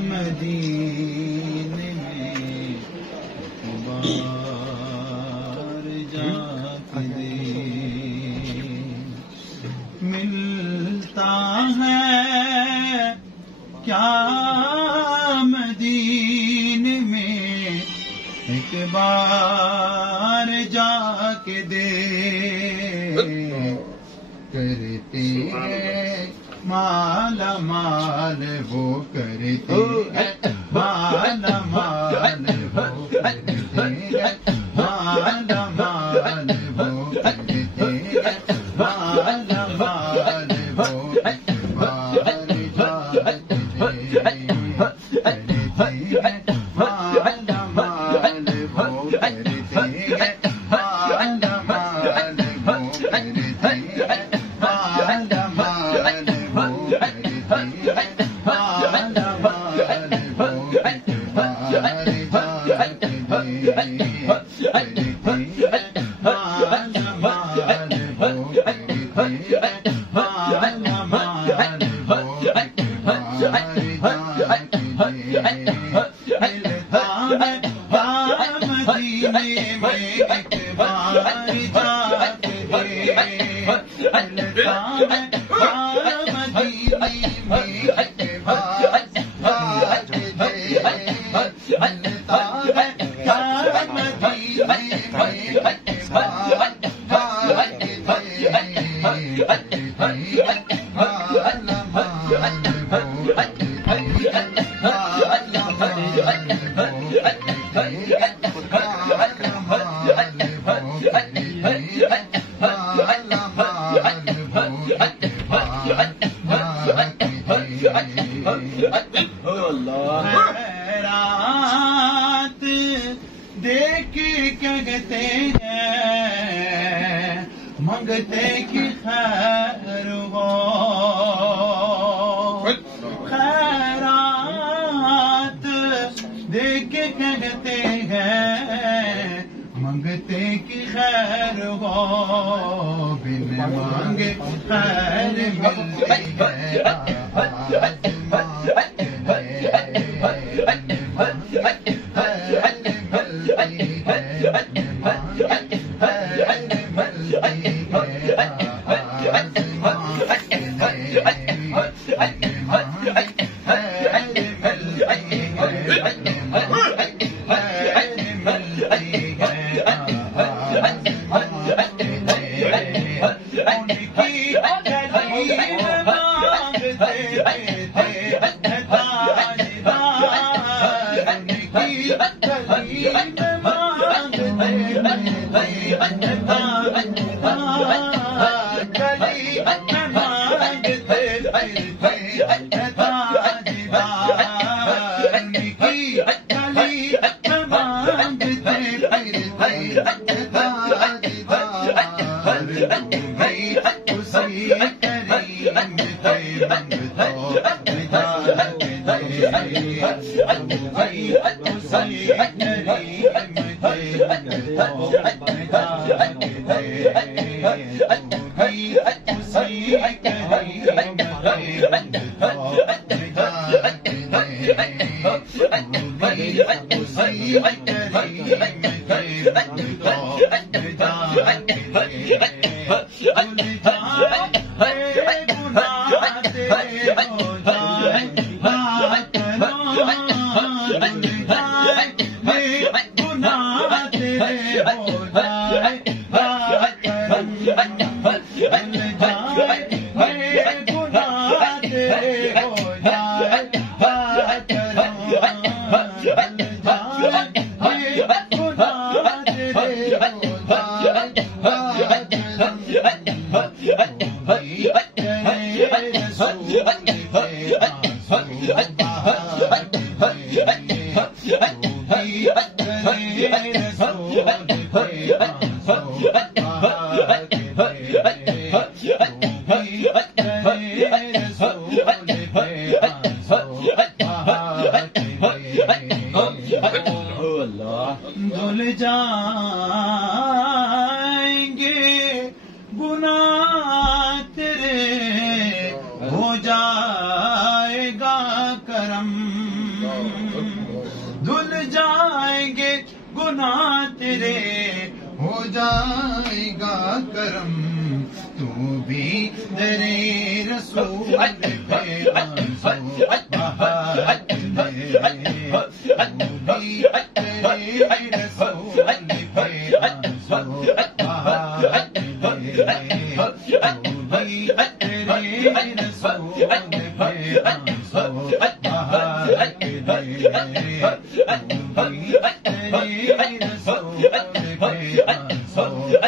मदीने में बार जाके दे, मिलता है क्या मदीने में एक बार जाके दे, करते हैं माला माल वो करते हैं, माला माल वो करते हैं, माला माल वो करते हैं, माला माल वो बार जाके दे, करते हैं माला माल वो करते हैं, माला माल वो करते हैं, माला माल वो करते हैं, माला माल वो बार जाके दे, करते हैं माला माल वो करते हैं, माला माल वो बार जाके दे, मिलता है मदीने में एक बार जाके दे, मिलता है मदीने में एक बार जाके दे, मिलता है मदीने में एक बार जाके दे, माला माल वो करते हैं, माला माल वो करते हैं, माला माल वो करते हैं, माला माल वो बार जाके दे, खैरात देख कहते हैं मंगते की खैर हो, खैरात देख कहते हैं मंगते की खैर हो, बिन मांगे खैर मिलती है धुल जाएंगे गुनाह तेरे, हो जाएगा करम। धुल जाएंगे गुनाह तेरे, हो जाएगा करम, तू भी तेरे रसूल पे आंसू बहाते, तू भी तेरे रसूल पे आंसू बहाते, तू भी तेरे रसूल पे आंसू बहाते, तू भी तेरे रसूल पे आंसू बहाते।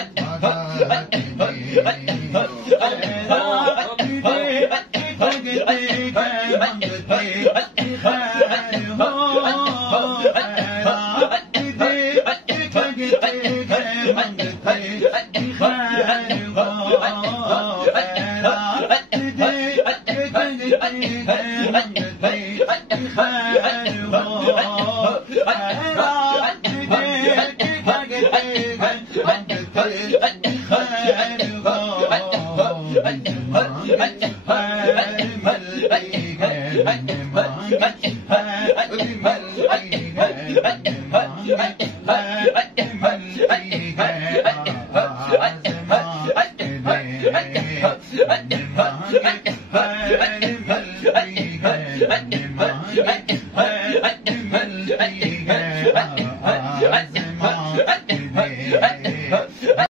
Hey!